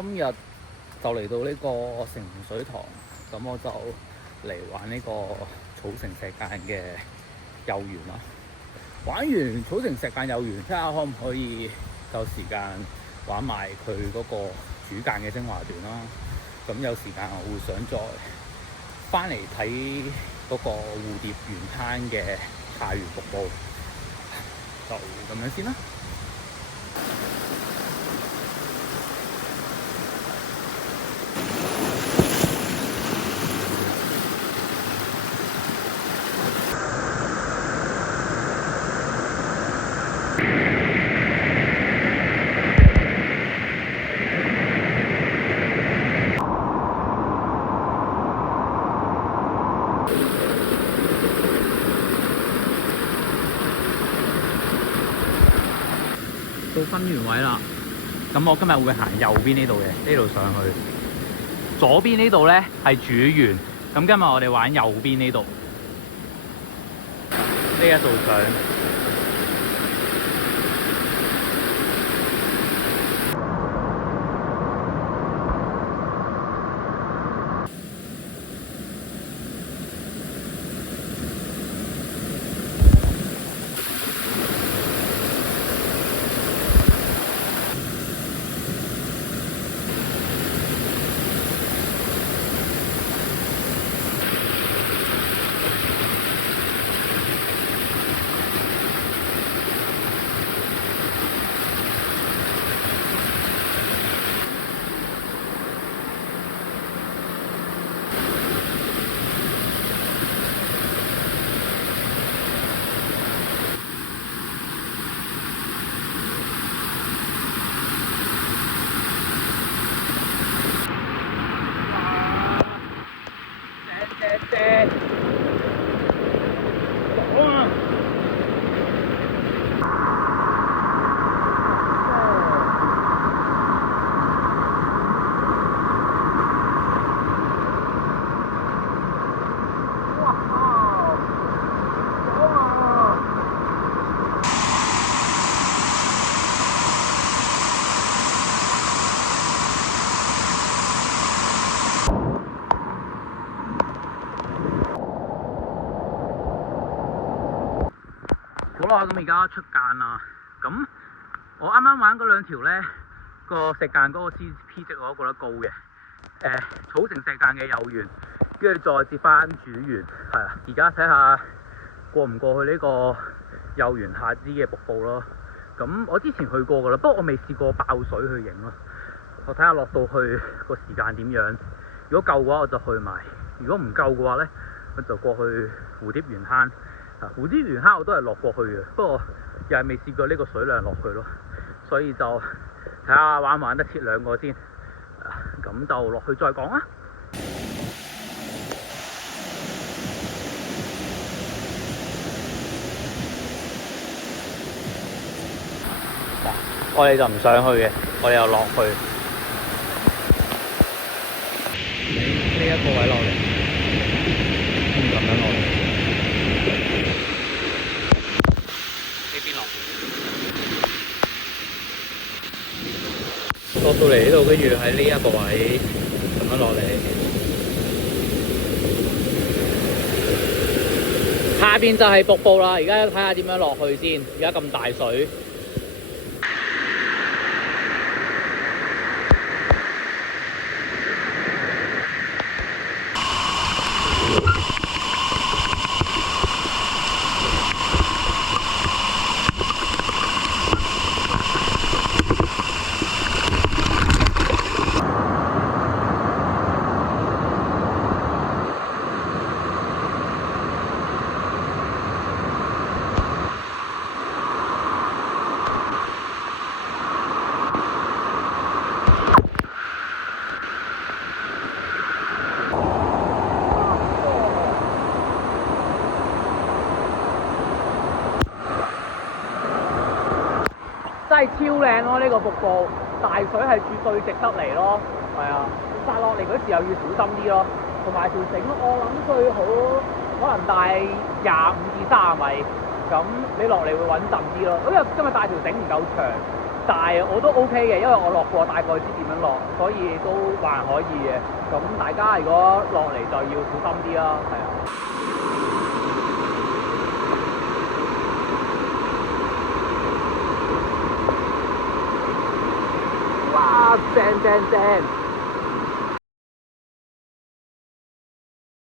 今日就嚟到呢個城門水塘，咁我就嚟玩呢個草城石澗嘅遊園啦。玩完草城石澗遊園，睇下可唔可以有時間玩埋佢嗰個主澗嘅精華段啦。咁有時間我會想再翻嚟睇嗰個蝴蝶園灘嘅下元瀑布，就咁樣先啦。到分完位啦，咁我今日會行右邊呢度嘅，呢度上去。左邊呢度呢係主園，咁今日我哋玩右邊呢度，呢一度上。好啦，咁而家出澗啦。咁我啱啱玩嗰兩條呢個石澗嗰個 CP 值我都覺得高嘅。草城石澗嘅遊園，跟住再接翻主園，係啊。而家睇下過唔過去呢個遊園下肢嘅瀑布咯。咁我之前去過噶啦，不過我未試過爆水去影咯。我睇下落到去個時間點樣。如果夠嘅話，我就去埋；如果唔夠嘅話呢，我就過去蝴蝶園灘。蝴蝶園灘我都係落過去嘅，不過又係未試過呢個水量落去咯，所以就睇下玩唔玩得切兩個先，咁就落去再講啦。我哋就唔上去嘅，我哋又落去呢一個位落嚟，咁樣落嚟。落到嚟呢度，跟住喺呢一個位咁樣落嚟，下邊就係瀑布啦。而家睇下點樣落去先。而家咁大水。真係超靚咯！呢個瀑布大水係絕對值得嚟咯，係啊！殺落嚟嗰時候要小心啲咯，同埋條繩我諗最好可能大25至30米，咁你落嚟會穩陣啲咯。因為今日帶條繩唔夠長，大啊，我都 OK 嘅，因為我落過，大概知點樣落，所以都還可以嘅。咁大家如果落嚟就要小心啲啦，係啊。哇！正！